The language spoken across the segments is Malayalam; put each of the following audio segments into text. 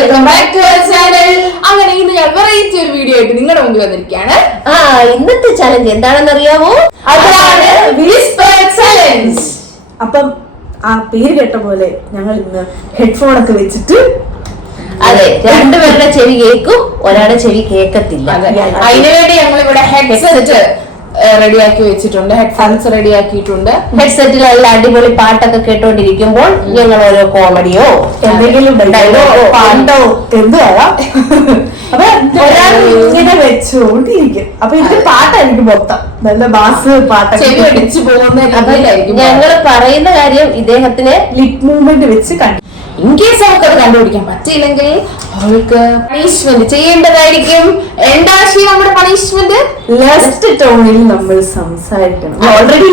Welcome back to our channel. അങ്ങനെ ഇന്ന് ഞാൻ വെറൈറ്റി ഒരു വീഡിയോ ആയിട്ട് നിങ്ങളുടെ മുമ്പിൽ വന്നിരിക്കുകയാണ്. ഇന്നത്തെ ചലഞ്ച് എന്താണെന്ന് അറിയാമോ? അതാണ് വിസ്പേർഡ് ചലഞ്ച്. അപ്പം ആ പേര് കേട്ട പോലെ ഞങ്ങൾ ഇന്ന് ഹെഡ്ഫോൺ ഒക്കെ വെച്ചിട്ട് അതെ, രണ്ടുപേരുടെ ചെവി കേൾക്കും, ഒരാളുടെ ചെവി കേൾക്കത്തില്ല. അതിനുവേണ്ടി ഞങ്ങൾ ഇവിടെ ഹെഡ്സെറ്റ് റെഡിയാക്കി വെച്ചിട്ടുണ്ട്, ഹെഡ്ഫോൺസ് റെഡിയാക്കിയിട്ടുണ്ട്. ഹെഡ്സെറ്റിൽ നല്ല അടിപൊളി പാട്ടൊക്കെ കേട്ടോണ്ടിരിക്കുമ്പോൾ ഞങ്ങൾ ഓരോ കോമഡിയോ എന്തെങ്കിലും പാട്ടോ എന്തോ അപ്പൊ ഒരാൾ ഇങ്ങനെ വെച്ചുകൊണ്ടിരിക്കും. അപ്പൊ ഇത് പാട്ടായിരിക്കും മൊത്തം, നല്ല ബാസ് പാട്ടൊക്കെ ചെവി അടിച്ചു പോകുന്ന രീതിയിലായിരിക്കും. ഞങ്ങൾ പറയുന്ന കാര്യം ഇദ്ദേഹത്തിന് ലിപ് മൂവ്മെന്റ് വെച്ച് കണ്ടു. ഇൻ കേസ് അവർക്ക് അത് കണ്ടുപിടിക്കാൻ പറ്റിയില്ലെങ്കിൽ അവൾക്ക് പണിഷ്മെന്റ് ചെയ്യേണ്ടതായിരിക്കും. എന്താ നമ്മുടെ പണിഷ്മെന്റ്? ലാസ്റ്റ് ടോണിൽ നമ്മൾ സംസാരിക്കണം. ഓൾറെഡി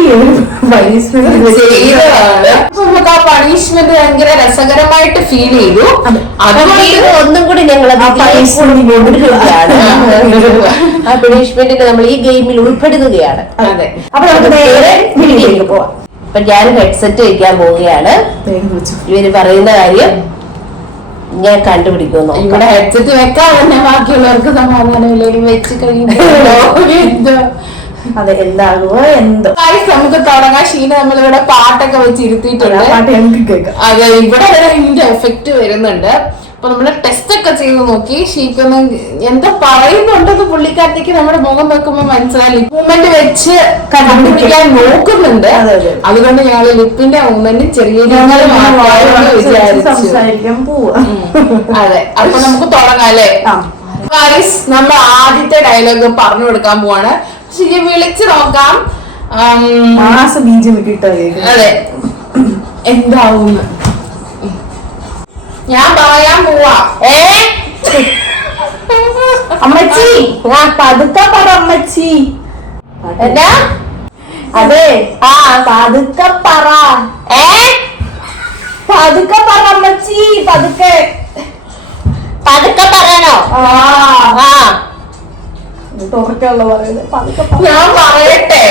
നമുക്ക് ആ പണിഷ്മെന്റ് ഭയങ്കര രസകരമായിട്ട് ഫീൽ ചെയ്തു. അതുകൊണ്ട് ഒന്നും കൂടി ഞങ്ങൾ ആ പണിഷ്മെന്റിനെ നമ്മൾ ഈ ഗെയിമിൽ ഉൾപ്പെടുത്തുകയാണ്. അതെ, അപ്പൊ നമുക്ക് നേരെ വീട്ടിലേക്ക് പോവാം. അപ്പൊ ഞാൻ ഹെഡ്സെറ്റ് വെക്കാൻ പോവുകയാണ്. ഇവര് പറയുന്ന കാര്യം ഞാൻ കണ്ടുപിടിക്കുന്നു. ഇവിടെ ഹെഡ്സെറ്റ് വെക്കാൻ തന്നെ ബാക്കിയുള്ളവർക്ക് സമാധാനമില്ലെങ്കിൽ വെച്ച് കഴിയുമ്പോ അതെ, എന്താകുമോ എന്തോ. നമുക്ക് തുടങ്ങാൻ. ഷീന നമ്മളിവിടെ പാട്ടൊക്കെ വെച്ച് ഇരുത്തിയിട്ടുണ്ട്. പാട്ട് ഞങ്ങൾക്ക് കേൾക്കാം. അതെ, ഇവിടെ വരെ ഇതിന്റെ എഫക്ട് വരുന്നുണ്ട്. അപ്പൊ നമ്മള് ടെസ്റ്റ് ഒക്കെ ചെയ്ത് നോക്കി. ഷീക്കൊന്ന് എന്താ പറയുന്നുണ്ടെന്ന് പുള്ളിക്കാരത്തേക്ക് നമ്മുടെ മുഖം വെക്കുമ്പോ മനസ്സിലായി. മൂവ്മെന്റ് വെച്ച് കണ്ടുപിടിക്കാൻ നോക്കുന്നുണ്ട്. അതുകൊണ്ട് ഞങ്ങള് ലിപ്പിന്റെ മൂവ്മെന്റ് ചെറിയ സംസാരിക്കാൻ പോവാ. അതെ, അപ്പൊ നമുക്ക് തുടങ്ങാം അല്ലേ? നമ്മൾ ആദ്യത്തെ ഡയലോഗ് പറഞ്ഞു കൊടുക്കാൻ പോവാണ്. ശരി, വിളിച്ചു നോക്കാം. മാസ ബീജം കിട്ടോ? അതെ, എന്താവും ഞാൻ പറയാൻ പോവാ. അമ്മച്ചി, പതുക്കെ പറ അമ്മച്ചി. എന്നാ? അതെ, പതുക്കെ പറ. പതുക്കെ പറ അമ്മച്ചി, പതുക്കെ പതുക്കെ പറയണോ? തുറക്കുള്ള പറയുന്നത് പതുക്കെ. ഞാൻ പറയട്ടെ?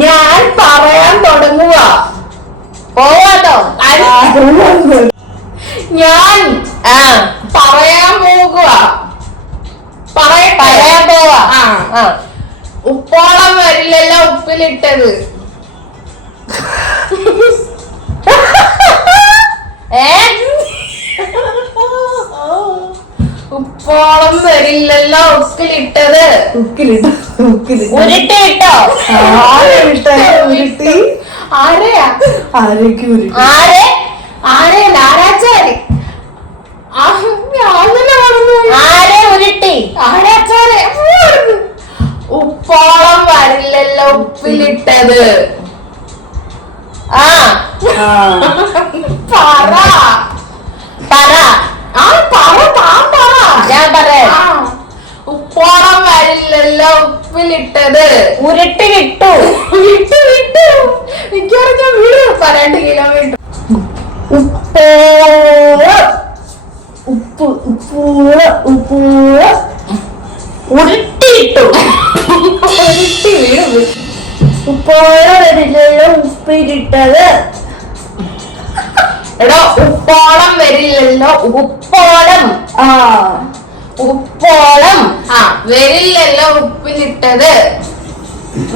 ഞാൻ പറയാൻ തുടങ്ങുക. പോവാട്ടോ. ഞാൻ പറയാൻ പോകുക. പറയാൻ പോവാ. ഉപ്പോളം വരില്ലല്ലോ ഉപ്പിലിട്ടത്. ഉപ്പോളം വരില്ലല്ലോ ഉപ്പിലിട്ടത്. ഉരുട്ടി ഇട്ടോ? ഉരുട്ടി. ആരെയാ? ആരൊക്കെ ഉരുട്ടി? ആരെയല്ല, ആരാച്ചാരി. ആരെ ഉരുട്ടി? ആരാച്ചാരെ. ഉപ്പോളം വരില്ലല്ലോ ഉപ്പിലിട്ടത്. ഞാൻ പറയാം. ഉപ്പോളം വരില്ലല്ലോ ഉപ്പിലിട്ടത്. ഉരുട്ടിലിട്ടു. വിട്ടു മിക്കവാറും ഞാൻ വീട് 2 കിലോമീറ്റർ. ഉരുട്ടിയിട്ടു. ഉരുട്ടി വീട്. ഉപ്പോളം വരില്ലല്ലോ ഉപ്പിലിട്ടത്. എടോ, ഉപ്പോളം വരില്ലല്ലോ. ഉപ്പോളം വരില്ലല്ലോ ഉപ്പിലിട്ടത്.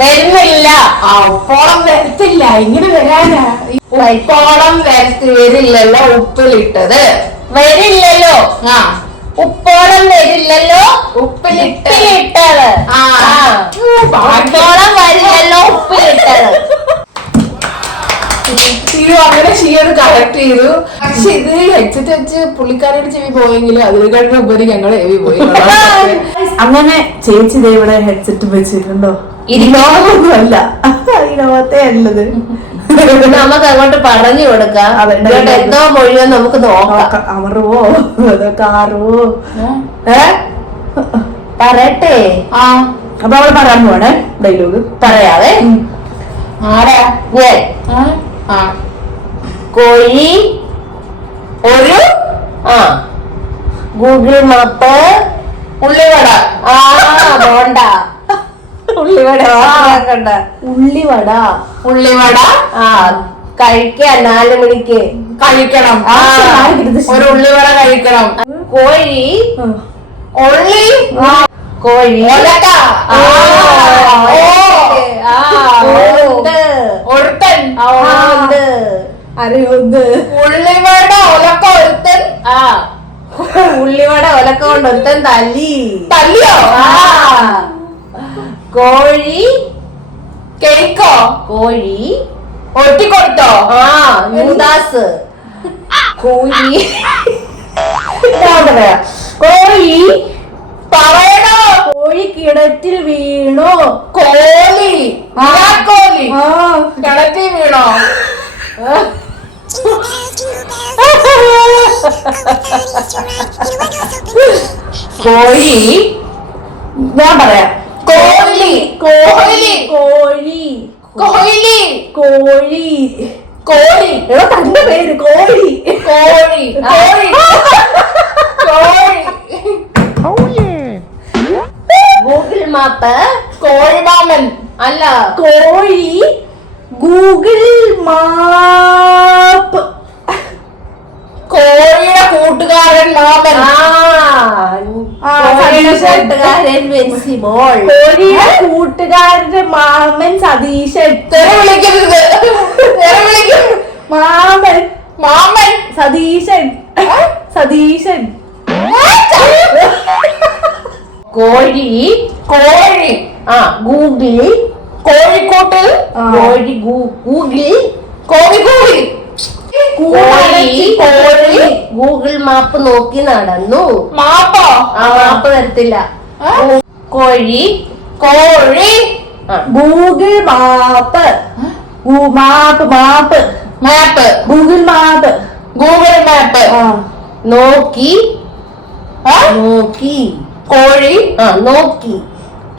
വരുന്നില്ല. ഉപ്പോളം വരത്തില്ല. ഇങ്ങനെ വരാനാ? ഉപ്പോളം വരില്ലല്ലോ ഉപ്പിലിട്ടത്. വരില്ലല്ലോ. ഉപ്പോളം വരില്ലല്ലോ ഉപ്പിലിട്ടത്. ഉപ്പോളം വരില്ലല്ലോ ഉപ്പിലിട്ടത്. അങ്ങനെ ഷീയത് കറക്റ്റ് ചെയ്തു. പക്ഷെ ഇത് ഹെഡ്സെറ്റ് വെച്ച് പുള്ളിക്കാരുടെ ചെവി പോയെങ്കിൽ അതിനെക്കാട്ടിലും ഉപരി ഞങ്ങളുടെ ചെവി പോയി. അങ്ങനെ ചേച്ചി ഇവിടെ ഹെഡ്സെറ്റ് വെച്ചിട്ടുണ്ടോ? ഇരിക്കോന്നല്ല, ഈ ലോകത്തെ ഉള്ളത്. നമുക്ക് അങ്ങോട്ട് പറഞ്ഞു കൊടുക്കാം. എന്തോ മൊഴിയോ നമുക്ക് നോക്കാം. അമറുവോ അതോ കാറുവോ? പറയട്ടെ. അപ്പൊ അവള് പറയാൻ പോവാണേ ഡയലോഗ്. പറയാവേ. ആരാ? കോഴി ഒരു ഗൂഗിൾ മാപ്പ് ഉള്ളിവട ബോണ്ട ഉള്ളിവട കണ്ട ഉള്ളിവട ഉള്ളിവട ആ കഴിക്കാൻ 4 മണിക്ക് കഴിക്കണം. ഒരു ഉള്ളിവട കഴിക്കണം. കോഴി ഉള്ളി കോഴി ഒലക്ക. ഒരുത്തൻ. അറിയുന്നത് ഉള്ളിവട ഒലക്ക ഒരുത്തൻ. ഉള്ളിവട ഒലക്ക കൊണ്ട് ഒരുത്തൻ തല്ലിയോ? കോഴി കേക്കോ? കോഴി ഒറ്റിക്കൊടുത്തോ? യൂദാസ് കോഴി കോഴി പറയണോ? കോഴി കിണറ്റിൽ വീണു. കോലി. കോലി കിണറ്റി വീണോ? കോഴി ഞാൻ പറയാം. കോലി. കോലി. കോഴി കോലി. കോഴി കോഴി. എടാ തന്റെ പേര് കോഴി. കോഴി. കോഴി. കോഴി. ഗൂഗിൾ മാപ്പ് കോഴിമാമൻ. അല്ല കോഴി ഗൂഗിൾ മാപ്പ്. കോഴിയുടെ കൂട്ടുകാരൻ മാമൻ. കൂട്ടുകാരൻ വെൻസിമോൾ കോഴിയുടെ കൂട്ടുകാരന്റെ മാമൻ സതീശൻ. തെറി വിളിക്കരുത്. തെറി വിളിക്കും. മാമൻ മാമൻ. സതീശൻ. സതീശൻ. കോഴി കോഴി. ഗൂഗിൾ കോഴിക്കോട്ടിൽ കോഴി ഗൂഗിൾ കോഴിക്കോടി. കോഴി കോഴി. ഗൂഗിൾ മാപ്പ് നോക്കി നടന്നു. മാപ്പോ? മാപ്പ് തരത്തില്ല. കോഴി കോഴി. Google map. Map map map. Google map. Google map. നോക്കി നോക്കി കോഴി. നോക്കി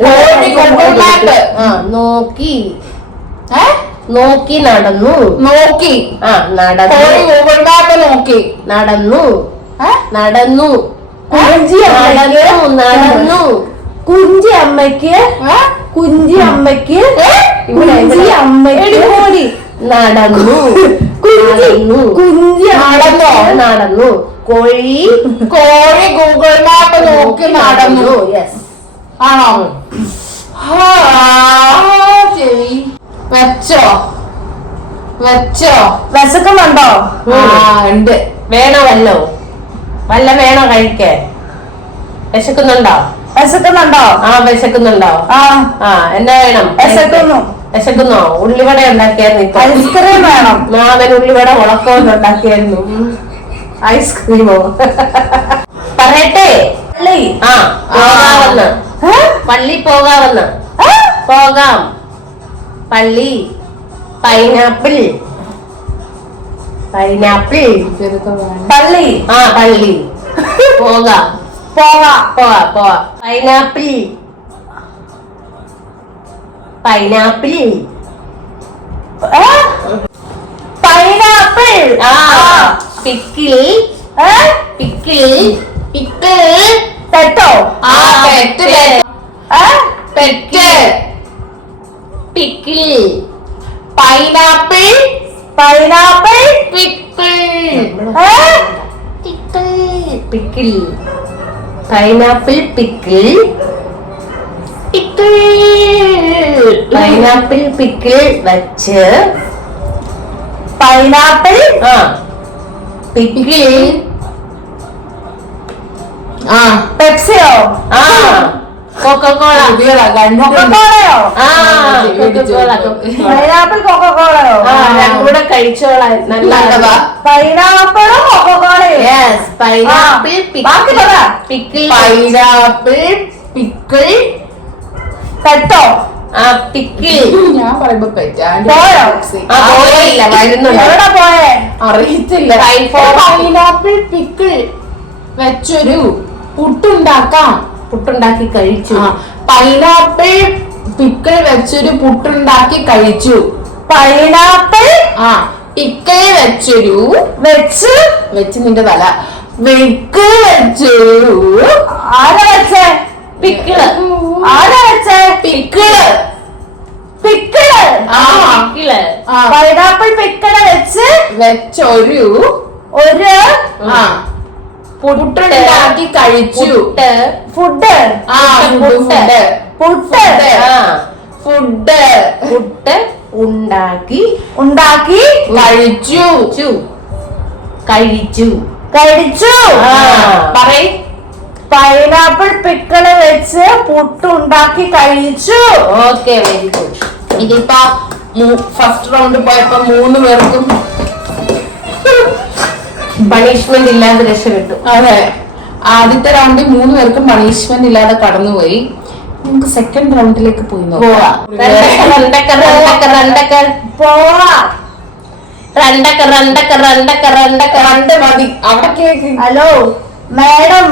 കോഴി ഗൂഗിൾ മാപ്പ്. നോക്കി നോക്കി നടന്നു. നോക്കി. നടന്നു. കോഴി ഗൂഗിൾ മാപ്പ് നോക്കി. നടന്നു നടന്നു കുഞ്ചി നടന്നു നടന്നു കുഞ്ചി അമ്മയ്ക്ക് കുഞ്ചി അമ്മയ്ക്ക് കുഞ്ചി അമ്മയ്ക്ക് നടന്നു കുഞ്ചി നടന്നോ? നടന്നു. കോഴി കോഴി ഗൂഗിൾ മാപ്പ് നോക്കി നടന്നു. യെസ് ആണോ? ശരി. വെച്ചോ വെച്ചോ. വിശക്കുന്നുണ്ടോ? ഉണ്ട്. വേണോ വല്ലോ വല്ല വേണോ കഴിക്കാൻ? വിശക്കുന്നുണ്ടോ? വിശക്കുന്നുണ്ടോ? വിശക്കുന്നുണ്ടോ? എന്നാ വേണം? വിശക്കുന്നു. വിശക്കുന്നോ? ഉള്ളിവട ഉണ്ടാക്കിയായിരുന്നു. ഇപ്പൊ ഐസ്ക്രീം വേണം. മാമൻ ഉള്ളിവട ഉളക്കം ഉണ്ടാക്കിയായിരുന്നു. ഐസ്ക്രീമോ? പറയട്ടെ. പോകാമെന്ന്. പള്ളി പോകാമെന്ന്. പോകാം. പള്ളി. പൈനാപ്പിൾ. പൈനാപ്പിൾ. പള്ളി. പള്ളി. പോകാം. പോവാ. Pineapple. Pineapple. Pineapple. Pickle. Pickle. Pickle. പെട്ടോ? Pet. Pet. Pickle. Pineapple. Pineapple. Pickle. Pickle. Pineapple pickle. Pickle. Pineapple pickle വെച്ച്. പൈനാപ്പിൾ. പിക്കിൾ. പെപ്സിയോ? കൊക്കോകോള. കൊക്കോകോളയോ? പൈനാപ്പിൾ കൊക്കോകോളയോ? രണ്ടും കൂടെ കഴിച്ചോളാം. നല്ലതാ. പൈനാപ്പിളും കൊക്കോകോളയും. യെസ്. പൈനാപ്പിൾ ബാക്കി പറ. പിക്കിൾ. Pineapple pickle. പെട്ടോ? പിക്കിൾ. ഞാൻ പറയുമ്പോ പെറ്റാണ്ട് പോയോ? പോയില്ല. വരുന്നുണ്ട്. എവിടെ പോയേ? അറിയത്തില്ല. പൈനാപ്പിൾ പിക്കിൾ വെച്ചൊരു പുട്ടുണ്ടാക്കാം. പുട്ടുണ്ടാക്കി കഴിച്ചു. പൈനാപ്പിൾ പിക്കിൾ വെച്ചൊരു പുട്ടുണ്ടാക്കി കഴിച്ചു. പൈനാപ്പിൾ പിക്കിൾ വെച്ചൊരു വെച്ച് നിന്റെ തല വെക്ക് വെച്ചൊരു ആരാ വെച്ചേ? പിക്കിള് ആരാ വെച്ചേ? പിക്കിള്. പിക്കിള്. പൈനാപ്പിൾ പിക്കിള് വെച്ചൊരു പുട്ടുണ്ടാക്കി കഴിച്ചു. ഫുഡ്. പുട്ട് ഉണ്ടാക്കി കഴിച്ചു. പറയ്. പൈനാപ്പിൾ പിക്കിള് വെച്ച് പുട്ടുണ്ടാക്കി കഴിച്ചു. Okay, very good. ഇതിപ്പോ ഫസ്റ്റ് റൗണ്ട് പോയപ്പോ 3 പേർക്കും പണിഷ്മെന്റ് ഇല്ലാതെ രക്ഷപ്പെട്ടു. അതെ, ആദ്യത്തെ റൗണ്ടിൽ 3 പേർക്കും പണിഷ്മെന്റ് ഇല്ലാതെ കടന്നുപോയി. നമുക്ക് സെക്കൻഡ് റൗണ്ടിലേക്ക് പോയി നോക്കാം. മതി അവിടെ കേക്ക്. ഹലോ മാഡം,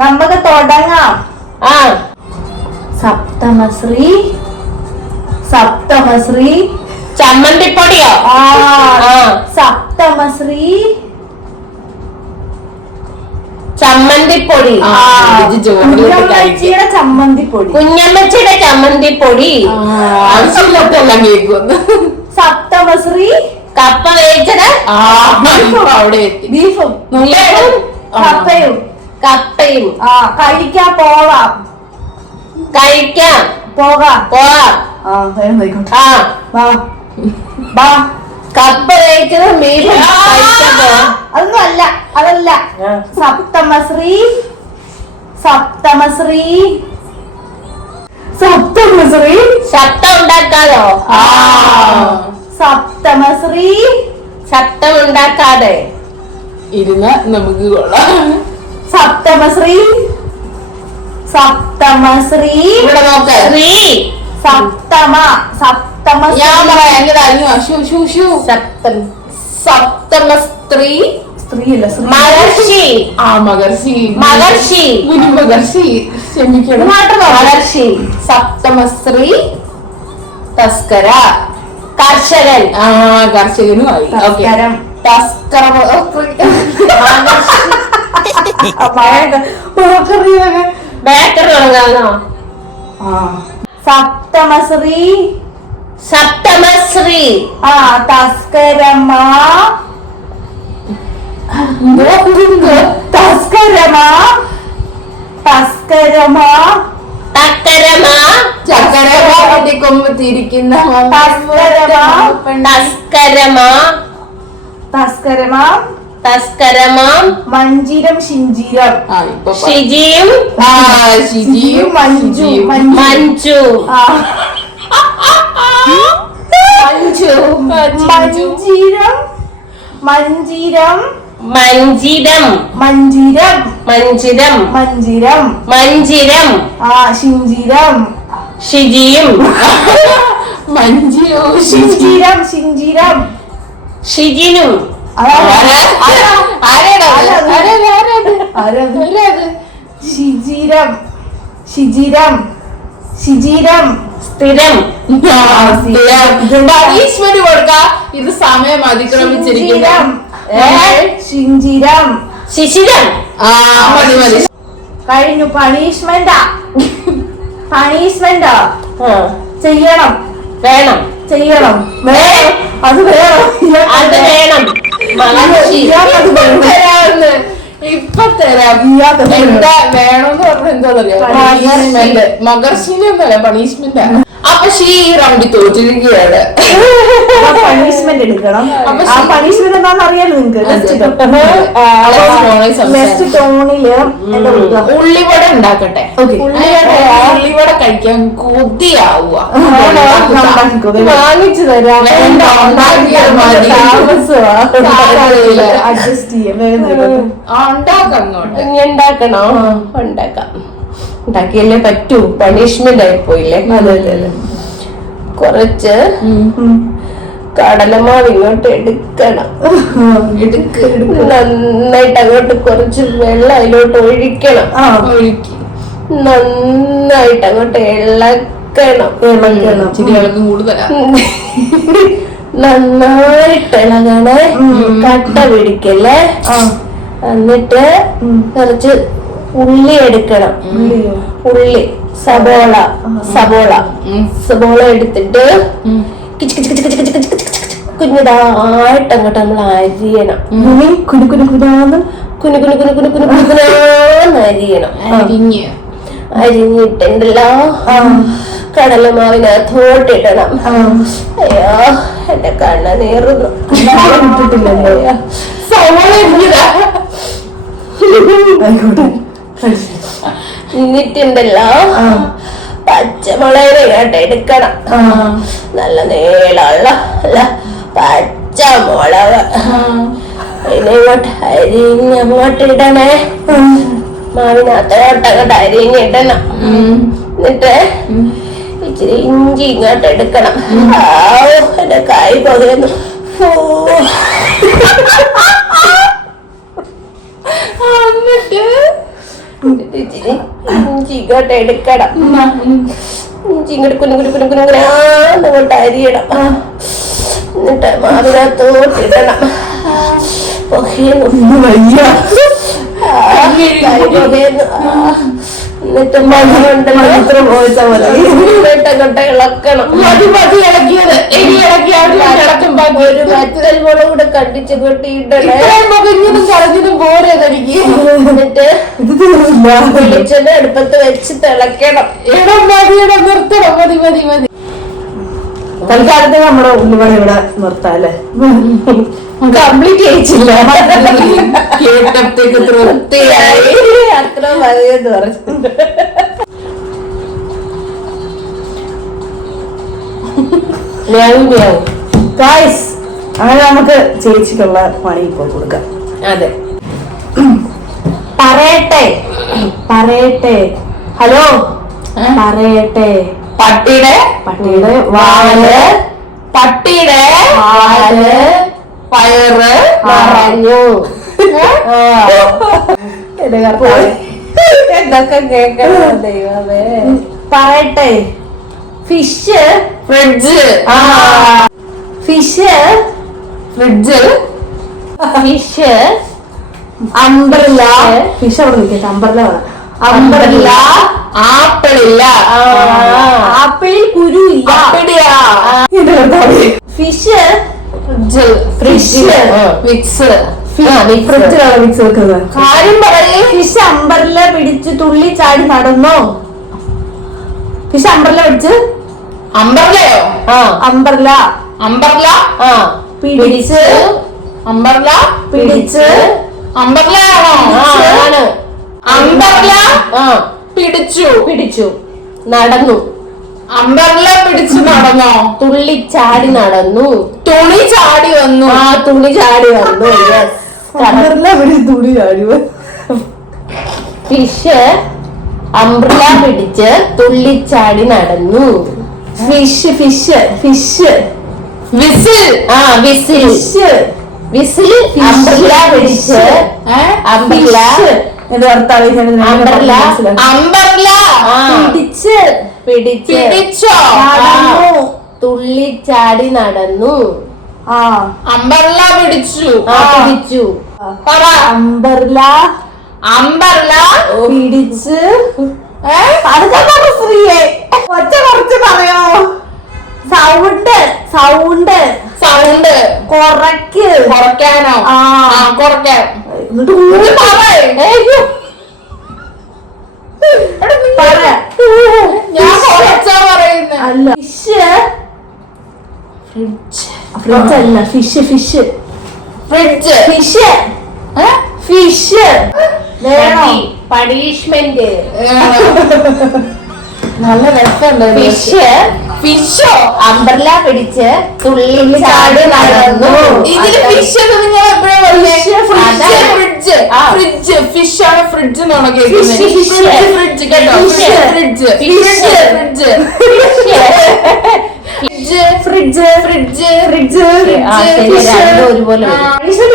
നമുക്ക് തുടങ്ങാം. സപ്തമശ്രീ ചമ്മന്തിപ്പൊടിയോ? സപ്തമശ്രീ ചമ്മന്തിപ്പൊടി. കുഞ്ഞമ്മച്ചിയുടെ ചമ്മന്തിപ്പൊടി. കുഞ്ഞമ്മച്ചിയുടെ ചമ്മന്തിപ്പൊടി. ആവശ്യമില്ലാത്തെല്ലാം കേൾക്കുന്നു. സപ്തമശ്രീ കപ്പ വേവിച്ചത്. അവിടെ എത്തി. ബീഫും കപ്പയും. കഴിക്കാൻ പോകാം. കപ്പ വേവിച്ചത് ബീഫും അതല്ല. സപ്തമശ്രീ ശബ്ദം ഉണ്ടാക്കാതോ? സപ്തമശ്രീ ശബ്ദം ഉണ്ടാക്കാതെ ഇരുന്ന് നമുക്ക് കൊള്ളാം. സപ്തമശ്രീ ഇവിടെ നോക്ക്. ഞാൻ പറയാം. എങ്ങനെ സപ്തമസ്ത്രീ. സ്ത്രീയല്ല, മഹർഷി. ക്ഷമിക്കണം. മഹർഷി. സപ്തമസ്ത്രീ തസ്കര. കർഷകൻ. കർഷകനുമായി. ബേക്കറി തുടങ്ങാനോ? സപ്തമശ്രീ തസ്കരമാ. തിരിക്കുന്ന തസ്കരമാം. മഞ്ചിരം ശിഞ്ചിരം. ഷിജിയും മഞ്ജു. ശിഞ്ചിരം. ഷിജിയും ഷിജിനും. ശിജിരം. സ്ഥിരം. പണിഷ്മെന്റ് കൊടുക്കാം. ഇത് സമയം അതിക്രമിച്ചിരിക്കുന്നു. ശിഞ്ചിരം. ശിശിരം. മതി. കഴിഞ്ഞു. പണിഷ്മെന്റ് ചെയ്യണം. അത് വേണം. ഇപ്പൊ തരാം. എന്താ വേണമെന്ന് പറഞ്ഞ എന്താ മഹർഷിനെ ഒന്നല്ല, പണിഷ്മെന്റ്. അപ്പൊ ഈ റൗണ്ടിൽ തോറ്റിരിക്കുകയാണ്. പണിഷ്മെന്റ് എടുക്കണം. ആ പണിഷ്മെന്റ് എന്താണെന്ന് അറിയാലോ നിങ്ങൾക്ക്. നെക്സ്റ്റ് ടോണില് ഉള്ളിവട ഉണ്ടാക്കട്ടെ. ഉള്ളിവട കഴിക്കാൻ കൊതിയാവുക. വാങ്ങിച്ചു തരാം. അഡ്ജസ്റ്റ് ചെയ്യാം. ഉണ്ടാക്കണോ? ഉണ്ടാക്കാം. ഉണ്ടാക്കിയല്ലേ പറ്റൂ. പണിഷ്മെന്റ് ആയി പോയില്ലേ? അതെ. കുറച്ച് കടലമാവ് ഇങ്ങോട്ട് എടുക്കണം. നന്നായിട്ട് അങ്ങോട്ട് കുറച്ച് വെള്ളം അതിലോട്ട് ഒഴിക്കണം. നന്നായിട്ട് അങ്ങോട്ട് ഇളക്കണം. കൂടുതലാ. നന്നായിട്ട് ഇളകണേ. കട്ട പിടിക്കല്ലേ. എന്നിട്ട് കുറച്ച് ഉള്ളി എടുക്കണം. ഉള്ളി സബോള സബോള ഉം. സബോള എടുത്തിട്ട് ഉം. കിച്ച് കിച്ച് കിച്ച് കിച്ച് കിച്ച് കിച്ച് കിച്ച് കുഞ്ഞിതായിട്ട് അങ്ങോട്ട് നമ്മൾ അരിയണം. കുനു കുനു കുനാന്ന് കുനു കുനു കുനു കുനു കുനു കുനാന്ന് അരിയണം. അരിഞ്ഞ് അരിഞ്ഞിട്ടുണ്ടല്ലോ കടലമാവിനകത്തോട്ടിടണം. അയ്യോ എന്റെ കണ്ണ നീറുന്നു. ഇട്ടിട്ടില്ലല്ലോ. സവോള അരിഞ്ഞതാ. എന്നിട്ടുണ്ടല്ലോ പച്ചമുളകിനെ ഇങ്ങോട്ട് എടുക്കണം. നല്ല നീളമുള്ള അല്ല പച്ചമുളക് അതിനെ ഇങ്ങോട്ട് അരിഞ്ഞങ്ങോട്ട് ഇടണേ. മാവിനകത്തോട്ടങ്ങോട്ട് അരിഞ്ഞിടണം. എന്നിട്ട് ഇച്ചിരി ഇഞ്ചി ഇങ്ങോട്ട് എടുക്കണം. എന്റെ കൈ പകരുന്നു. ഇച്ചിരി ഇഞ്ചി ഇങ്ങോട്ട് എടുക്കണം. ഇഞ്ചി ഇങ്ങോട്ട് കുനുകുനുകുനുകുനുകുനാന്നങ്ങോട്ട് അരിയണം. എന്നിട്ട് മാവിനകത്തോട്ടിടണം. എന്നിട്ട് മണ്ണുണ്ടല്ലോ ഇളക്കണം. മതി മതി ഇളക്കിയത്. ഇനി ഇളക്കിയാൽ ഒരു വറ്റൽ മുളക് കൂടെ കണ്ടിച്ച് കൊട്ടിയിടണേ. മകഞ്ഞതും കളഞ്ഞതും പോരെ തനിക്ക്. എന്നിട്ട് വെളിച്ചെണ്ണ അടുപ്പത്ത് വെച്ച് തിളക്കണം. ഇടം മതിയിടം നിർത്തണം. മതി മതി മതി. തൽക്കാലത്ത് നമ്മുടെ ഉള്ളിവട ഇവിടെ നിർത്താം അല്ലേ? കംപ്ലീറ്റ് ചെയ്യിച്ചില്ല. കേട്ടത്തേക്ക് തൃപ്തിയായി. അത്ര മതിയെന്ന് പറഞ്ഞു. ഗായ്സ് അങ്ങനെ നമുക്ക് ചേച്ചിക്കുള്ള പണി ഇപ്പോൾ കൊടുക്കാം. അതെ പറയട്ടെ പറയട്ടെ. ഹലോ പറയട്ടെ. പട്ടിയുടെ പട്ടിയുടെ വാല് പട്ടിയുടെ വാല് പയറ് പറഞ്ഞു. എന്തൊക്കെ കേൾക്കണം ദൈവമേ. പറയട്ടെ. Fish fridge fish fridge fish umbrella. Fish അവിടെ നിൽക്കട്ടെ. അംബ്രല്ല അംബ്രല്ല ആപ്പിളില്ല ആപ്പിൾ കുരു ഇല്ല. അപ്പിടിയാ ഫിഷ് ഫ്രിഡ്ജ് ഫ്രിഡ്ജ് മിക്സ് ഫ്രിഡ്ജിലാണ് മിക്സ് വെക്കുന്നത്. കാര്യം പറയേ. ഫിഷ് അംബ്രല്ല പിടിച്ച് തുള്ളി ചാടി നടന്നോ? ഫിഷ് അംബ്രല്ല പിടിച്ച് അംബർലയോ അംബ്രല്ല അംബർല പിടിച്ച് അംബർല പിടിച്ച് അംബർലയാണോ? ആണ്. അംബർല ആ പിടിച്ചു പിടിച്ചു നടന്നു. അംബർല പിടിച്ചു നടന്നോ? തുള്ളി ചാടി നടന്നു. തുണി ചാടി വന്നു. ആ തുണി ചാടി വന്നു. അംബ്രല്ല പിടിച്ച് തുണി ചാടി. ഫിഷ് അംബ്രല പിടിച്ച് തുള്ളിച്ചാടി നടന്നു. Fish fish fish whistle whistle fish whistle umbrella പിടിച്ച് അംബ്രല അംബ്രല അംബർല പിടിച്ച് പിടിച്ച് പിടിച്ചോ? തുള്ളിച്ചാടി നടന്നു. അംബർല പിടിച്ചു. പിടിച്ചു. പറ. അംബ്രല്ല അംബർല പിടിച്ച് ഫ്രീയെ ഒറ്റ കുറച്ച് പറയോ? സൗണ്ട് സൗണ്ട് സൗണ്ട് കുറയ്ക്കാനോ? കുറയ്ക്കാൻ. എന്നിട്ട് ഞാൻ കുറച്ചാ പറയുന്നത്. അല്ല ഫിഷ് ഫ്രിഡ്ജ് അല്ല fish fish fridge fish fish വേണോ? പണിഷ്മെന്റ്. നല്ല രസമുണ്ട്. ഫിഷ് ഫിഷോ അംബ്രല പിടിച്ച് തുള്ളിച്ചാടി നടന്നു. ഇതില് ഫിഷ് നിങ്ങൾ എപ്പോഴാ പറഞ്ഞേ? അതാണ്. ഫ്രിഡ്ജ് ഫ്രിഡ്ജ് ഫിഷ് ആണ്. ഫ്രിഡ്ജ് എന്നാണോ കേൾക്കുന്നത്? Fish, fish. ഫ്രിഡ്ജ് കേട്ടോ. Fish. Fridge Fish. Fridge fridge fridge fridge ഒരുപോലെ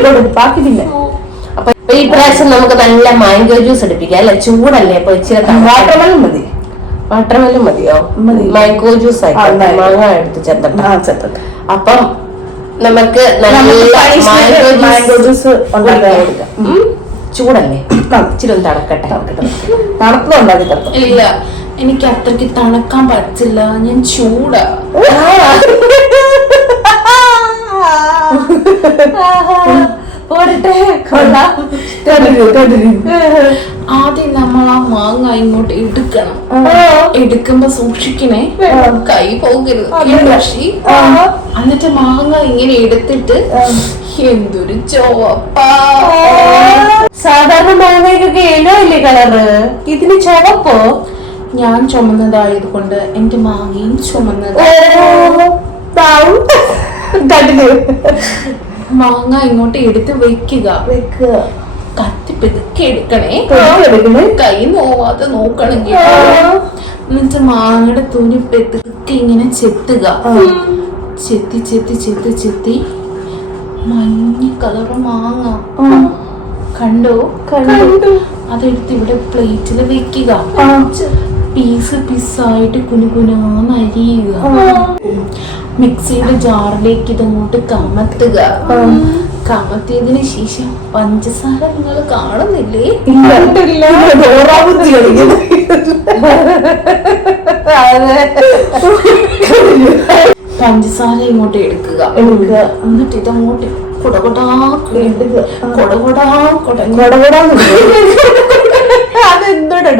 വരും. ബാക്കി പിന്നെ അപ്പൊ ഈ പ്രാവശ്യം നമുക്ക് നല്ല മാംഗോ ജ്യൂസ് എടുപ്പിക്കാം അല്ലെ? ചൂടല്ലേ? അപ്പൊ ഇച്ചിരി വാട്ടർമെലൺ മതി. വാട്ടർമെലൺ മതിയോ? മതി. മാംഗോ ജ്യൂസ് ആയിക്കോട്ടെ. മാങ്ങ എടുത്ത് ചെത്തട്ടെ. അപ്പം നമുക്ക് നല്ല മാംഗോ ജ്യൂസ് ഉണ്ടാക്കാം. ചൂടല്ലേ? ഇച്ചിരി ഒന്ന് തണക്കട്ടെ. തണുപ്പ് ഉണ്ടാക്കി തരണം. ഇല്ല എനിക്ക് അത്രയ്ക്ക് തണുക്കാൻ പറ്റില്ല, ഞാൻ ചൂടാ. പോരട്ടെ, കൊള്ളാം. ആദ്യം നമ്മൾ ആ മാങ്ങ ഇങ്ങോട്ട് എടുക്കണം. എടുക്കുമ്പോ സൂക്ഷിക്കണേ, കൈ പോകരുത്. പക്ഷി എന്നിട്ട് മാങ്ങ ഇങ്ങനെ എടുത്തിട്ട് എന്തൊരു ചുവപ്പാ. സാധാരണ മാങ്ങയ്ക്കൊക്കെ യെല്ലോ ഇല്ലേ കളറ്, ഇതിന് ചുവപ്പോ? ഞാൻ ചുമന്നതായത് കൊണ്ട് എന്റെ മാങ്ങയും ചുമന്നത്. മാങ്ങ ഇങ്ങോട്ട് എടുത്ത് വെക്കുക. കത്തി പെതുക്കെ എടുക്കണേ, കൈ നോവാതെ നോക്കണെങ്കിൽ. എന്നിട്ട് മാങ്ങയുടെ തുണി പെതുക്കെ ഇങ്ങനെ ചെത്തുക. ചെത്തി ചെത്തി ചെത്തി ചെത്തി മഞ്ഞ കളറ് മാങ്ങ കണ്ടോ? അതെടുത്ത് ഇവിടെ പ്ലേറ്റിൽ വെക്കുക. പീസ് പീസായിട്ട് കുനുകുനാന്ന് അരിയുക. മിക്സിയുടെ ജാറിലേക്ക് ഇതങ്ങോട്ട് കമത്തുക. കമത്തിയതിന് ശേഷം പഞ്ചസാര നിങ്ങൾ കാണുന്നില്ലേ? പഞ്ചസാര ഇങ്ങോട്ട് എടുക്കുക. എന്നിട്ട് ഇതങ്ങോട്ട് കൊടകൊടാ അതെന്തോടാ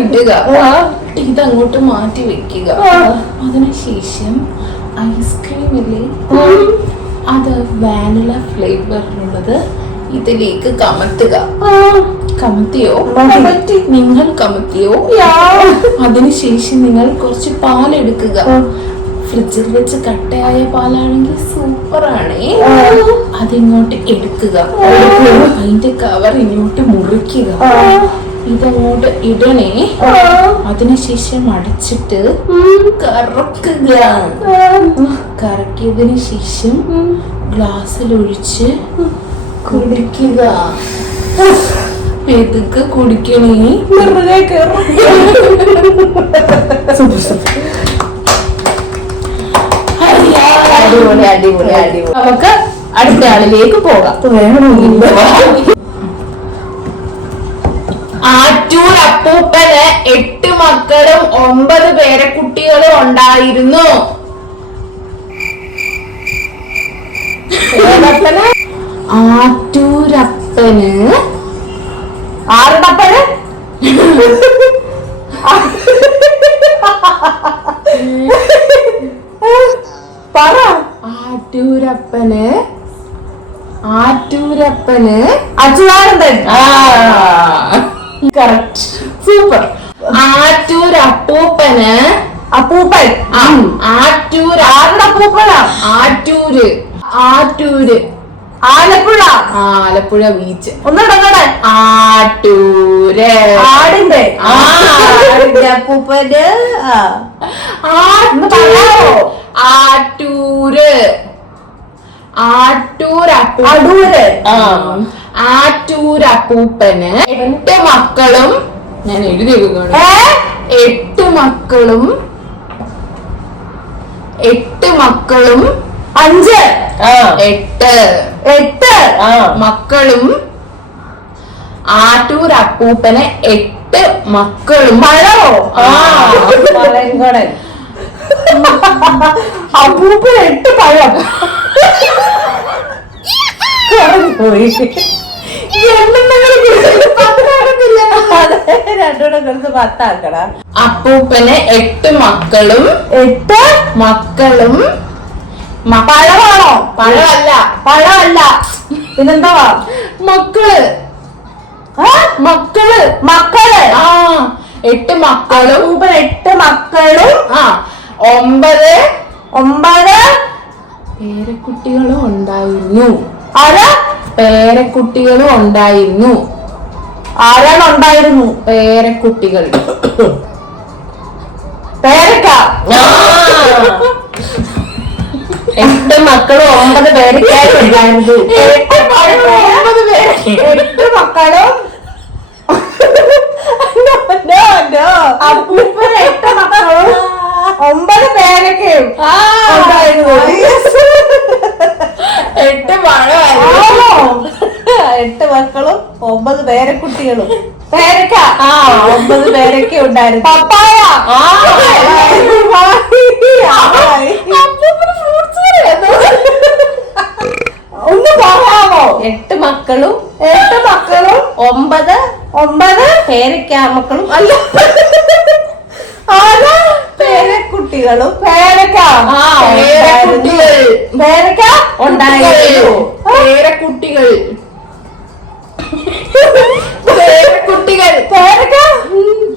ഇടുക. ഇതങ്ങോട്ട് മാറ്റി വെക്കുക. അതിനുശേഷം ഐസ്ക്രീം ഇല്ലേ, അത് വാനില ഫ്ലേവറിലുള്ളത് ഇതിലേക്ക് കമത്തുക. കമത്തിയോ? നിങ്ങൾ കമത്തിയോ? അതിനുശേഷം നിങ്ങൾ കുറച്ച് പാലെടുക്കുക. ഫ്രിഡ്ജിൽ വെച്ച് കട്ടയായ പാലാണെങ്കിൽ സൂപ്പറാണേ. അതിങ്ങോട്ട് എടുക്കുക. അതിന്റെ കവർ ഇങ്ങോട്ട് മുറിക്കുക. ഇതങ്ങോട്ട് ഇടണേ. അതിനുശേഷം അടച്ചിട്ട് കറക്കുക. കറക്കിയതിന് ശേഷം ഗ്ലാസ്സിലൊഴിച്ച് കുടിക്കുക. പെതുക്കെ കുടിക്കണേ. അടിപൊളി അടിപൊളി അടിപൊളി. നമുക്ക് അടുത്ത ആളിലേക്ക് പോകാം. ആറ്റൂർ അപ്പൂപ്പന് 8 മക്കളും 9 പേരക്കുട്ടികളും ഉണ്ടായിരുന്നു. ആറ്റൂരപ്പന് 6 അപ്പന് പറ. ആറ്റൂരപ്പന് അച്യുതാനന്ദൻ. Correct, super. ആറ്റൂരപ്പൂപ്പന് അപ്പൂപ്പൻ. ആറ്റൂര് ആലപ്പുഴ. ആലപ്പുഴ ബീച്ച്. ഒന്നുകൂടെ. ആറ്റൂര് ആടിന്റെ അപ്പൂപ്പന്. ആറ്റൂര് ആറ്റൂരപ്പൂപ്പന് 8 മക്കളും, ഞാൻ എഴുതി വെക്കുന്നുണ്ട്, 8 മക്കളും 5 8 മക്കളും. ആറ്റൂരപ്പൂപ്പന് 8 മക്കളും. മഴോ? അപ്പൂപ്പൻ 8 പഴം. പോയി രണ്ടൂടെ കൊടുത്ത് 10 ആക്കടാ. അപ്പൂപ്പന് 8 മക്കളും 8 മക്കളും. പഴമാണോ? പഴമല്ല പിന്നെന്താ? മക്കള്. 8 മക്കളും. അപ്പൂപ്പൻ 8 മക്കളും 9 പേരക്കുട്ടികളും ഉണ്ടായിരുന്നു. ആരാണ് ഉണ്ടായിരുന്നു? പേരക്കുട്ടികൾ. പേരക്ക. 8 മക്കളും 9 പേരക്കാരും ഉണ്ടായിരുന്നു. 8 മക്കളും അപ്പൂപ്പൻ 8 മക്കളും 9 പേരക്കയും ഉണ്ടായിരുന്നു. 8 മഴ. 8 മക്കളും 9 പേരക്കുട്ടികളും. പേരക്ക. 9 പേരക്ക ഉണ്ടായിരുന്നു. പപ്പായ. ഒന്ന് പറയാമോ? 8 മക്കളും 9 പേരക്കാമക്കളും അല്ല പേരക്കുട്ടികളും പേരക്ക ഉണ്ടായിരുന്നു.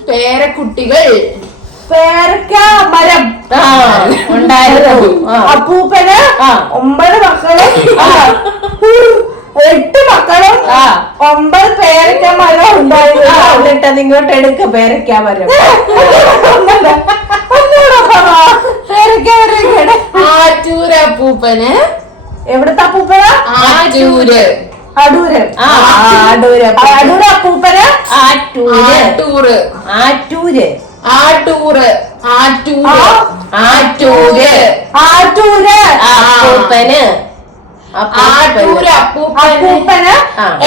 പേരക്കുട്ടികൾ പേരക്ക മരം ഉണ്ടായിരുന്നു. അപ്പൂപ്പന് 9 മക്കളും 8 മക്കളും 9 പേരക്ക മരം ഉണ്ടായിരുന്നു. എന്നിട്ട് അതിങ്ങോട്ട് എടുക്ക പേരക്കാ മരം. ആറ്റൂരപ്പൂപ്പന് എവിടത്തെ അപ്പൂപ്പന? ആറ്റൂര് അടൂര്. അടൂര് അപ്പൂപ്പന് ആറ്റൂര് ആറ്റൂര് ആറ്റൂര് ആറ്റൂര് ആറ്റൂര് ആറ്റൂര് അപ്പൂപ്പന് അപ്പൂപ്പന്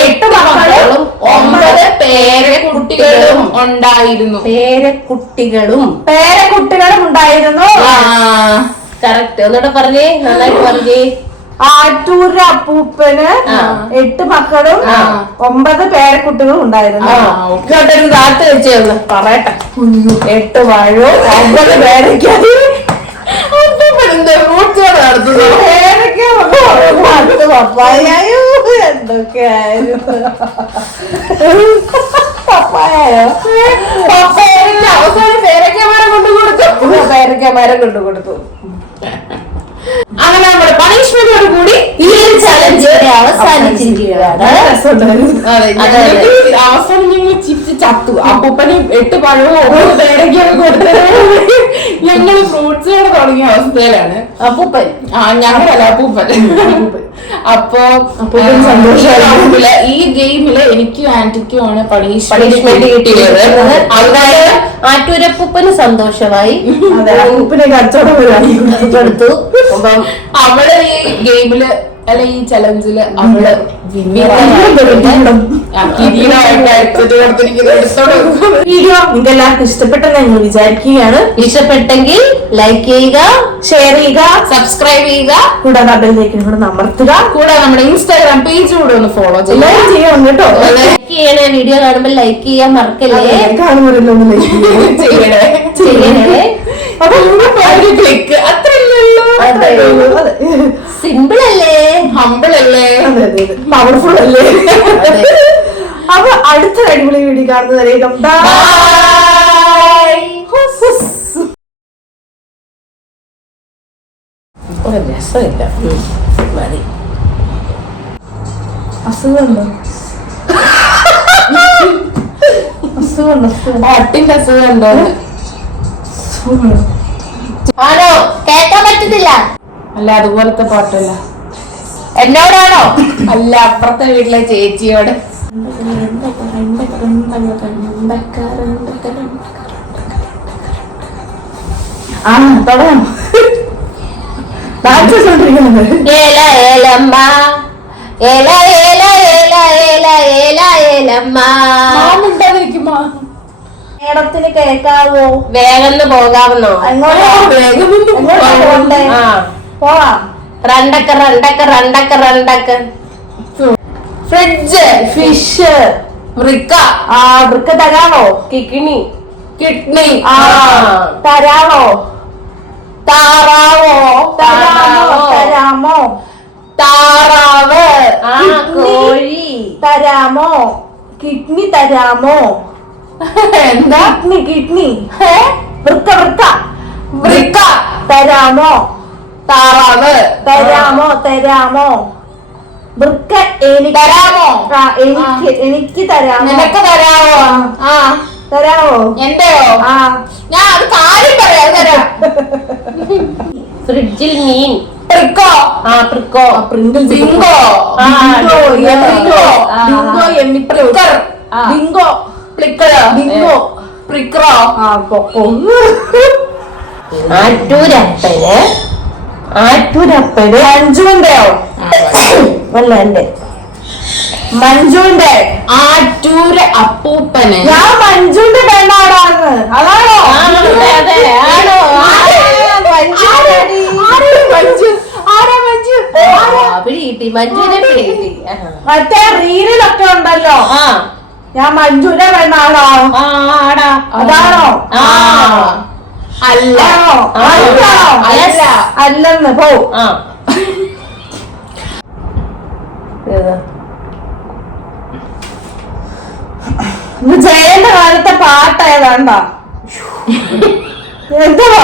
8 മക്കളും 9 പേരക്കുട്ടികളും ഉണ്ടായിരുന്നു. പേരക്കുട്ടികളും ഉണ്ടായിരുന്നു. കറക്റ്റ്. ഒന്നുകൂടെ പറഞ്ഞേ, നന്നായിട്ട് പറഞ്ഞേ. ആറ്റൂര് അപ്പൂപ്പന് 8 മക്കളും 9 പേരക്കുട്ടികളും ഉണ്ടായിരുന്നു. ഇങ്ങോട്ടൊരു താത്ത് വെച്ചേന്ന് പറയട്ടെ. 8 വാഴോ 9 പേരക്ക പപ്പായോ എന്തൊക്കെയായിരുന്നു. അവസാനം പേരക്കമരം കൊണ്ടുകൊടുത്തു. അങ്ങനെ നമ്മുടെ പണിഷ്മെന്റോട് കൂടി ഈ ചലഞ്ച് അവസാനിച്ചിരിക്കുകയാണ്. അവസാനം ഞങ്ങൾ ചിപ്സ് ചത്തു. അപ്പൂപ്പന് 8 പഴവും 9 പേരക്കൊക്കെ കൊടുത്തത് ഞങ്ങള് ഫ്രൂട്ട്സ് കട തുടങ്ങിയ അവസ്ഥയിലാണ്. അപ്പൂപ്പൻ ഞങ്ങളല്ല അപ്പൂപ്പൻ. അപ്പൊ സന്തോഷമില്ല. ഈ ഗെയിമില് എനിക്കും ആന്റിക്കുമാണ് പണിഷ്മെന്റ് കിട്ടിയത്. അതായത് ആറ്റൂരപ്പൂപ്പന് സന്തോഷമായി. അപ്പൂപ്പനെ കച്ചവടം കൊടുത്തു. അപ്പം അവള് ഈ ഗെയിമില് അല്ല ഈ ചലഞ്ചില് അവള് വീഡിയോ നിങ്ങൾക്ക് എല്ലാവർക്കും ഇഷ്ടപ്പെട്ടെന്ന് ഞങ്ങൾ വിചാരിക്കുകയാണ്. ഇഷ്ടപ്പെട്ടെങ്കിൽ ലൈക്ക് ചെയ്യുക, ഷെയർ ചെയ്യുക, സബ്സ്ക്രൈബ് ചെയ്യുക, കൂടാതെ ബെല്ലേക്ക് കൂടെ അമർത്തുക. കൂടാതെ നമ്മുടെ ഇൻസ്റ്റാഗ്രാം പേജ് കൂടെ ഒന്ന് ഫോളോ എല്ലാവരും ചെയ്യണം കേട്ടോ. ലൈക്ക് ചെയ്യണേ. വീഡിയോ കാണുമ്പോൾ ലൈക്ക് ചെയ്യാൻ മറക്കല്ലേ. കാണുമ്പോഴല്ലോ ചെയ്യണേ. അപ്പൊ ക്ലിക്ക് അത്രയല്ലോ. സിമ്പിൾ അല്ലേ, ഹമ്പിൾ അല്ലേ, പവർഫുൾ അല്ലേ. അപ്പൊ അടുത്ത അടിപൊളി വീഡിയോ കാണുന്നവരേക്കും രസമില്ല. മതി. അസുഖമുണ്ടോ? പാട്ടിന്റെ അസുഖം ഉണ്ടോ? ആണോ? കേൾക്കാൻ പറ്റുന്നില്ല. അല്ല അതുപോലത്തെ പാട്ടല്ല. എന്നോടാണോ? അല്ല അപ്പുറത്തെ വീട്ടിലെ ചേച്ചിയോട്. ആ തുടങ്ങാം. ഏല ഏലമ്മ, ഏല ഏല ഏല ഏല ഏല ഏലമ്മ. മേഡത്തിന് കേക്കാവോ? വേഗം പോകാമെന്നോ? പോവാം. രണ്ടക്ക രണ്ടക്ക രണ്ടക്ക രണ്ടക്ക. ഫ്രിഡ്ജ്, ഫിഷ്, വൃക്ക, വൃക്ക തരാമോ? കിഡ്നി, കിഡ്നി, തരാമോ? താറാവോ, തരാമോ? താറാവ്, കോഴി തരാമോ? കിഡ്നി തരാമോ? എന്താ? കിഡ്നി വൃക്ക വൃക്ക വൃക്ക തരാമോ? താറാവ് തരാമോ? വൃക്ക എനിക്ക് തരാമോ? എനിക്ക് തരാമോ? നിനക്ക് തരാമോ? തരാമോ? എന്റെയോ? ഞാൻ അത് കാര്യം പറയാം. തരാം. ഫ്രിഡ്ജിൽ മീൻ. പ്രിക്കോ, പ്രിക്കോ, പ്രിങ്കിൾ, ബിങ്കോ, ബിങ്കോ, പ്ലിക്കറോ, ബിങ്കോ, പ്രിക്കറോ. ആറ്റൂരപ്പന് അഞ്ചുവിന്റെയോ? അല്ല എന്റെ മഞ്ജുവിന്റെ ആറ്റൂര് അപ്പൂപ്പന്. ഞാൻ മഞ്ജുവിന്റെ പെണ്ണാടാന്ന്. അതാണോ? അതെ അതെ ആണോ മഞ്ജു ആരാ മഞ്ജു? പിടികിട്ടി മഞ്ജുവിനെ പിടികിട്ടി. മറ്റേ റീലിലൊക്കെ ഉണ്ടല്ലോ. ആ ഞാൻ മഞ്ജുവിന്റെ പെണ്ണാടാ. ആ ആടാ അതാണോ? ആ അല്ല അല്ല അല്ലെന്ന് പോ. ആ ഏതാ ജയന്റെ കാലത്തെ പാട്ട് ഏതാണ്ടാ? എന്തുവാ?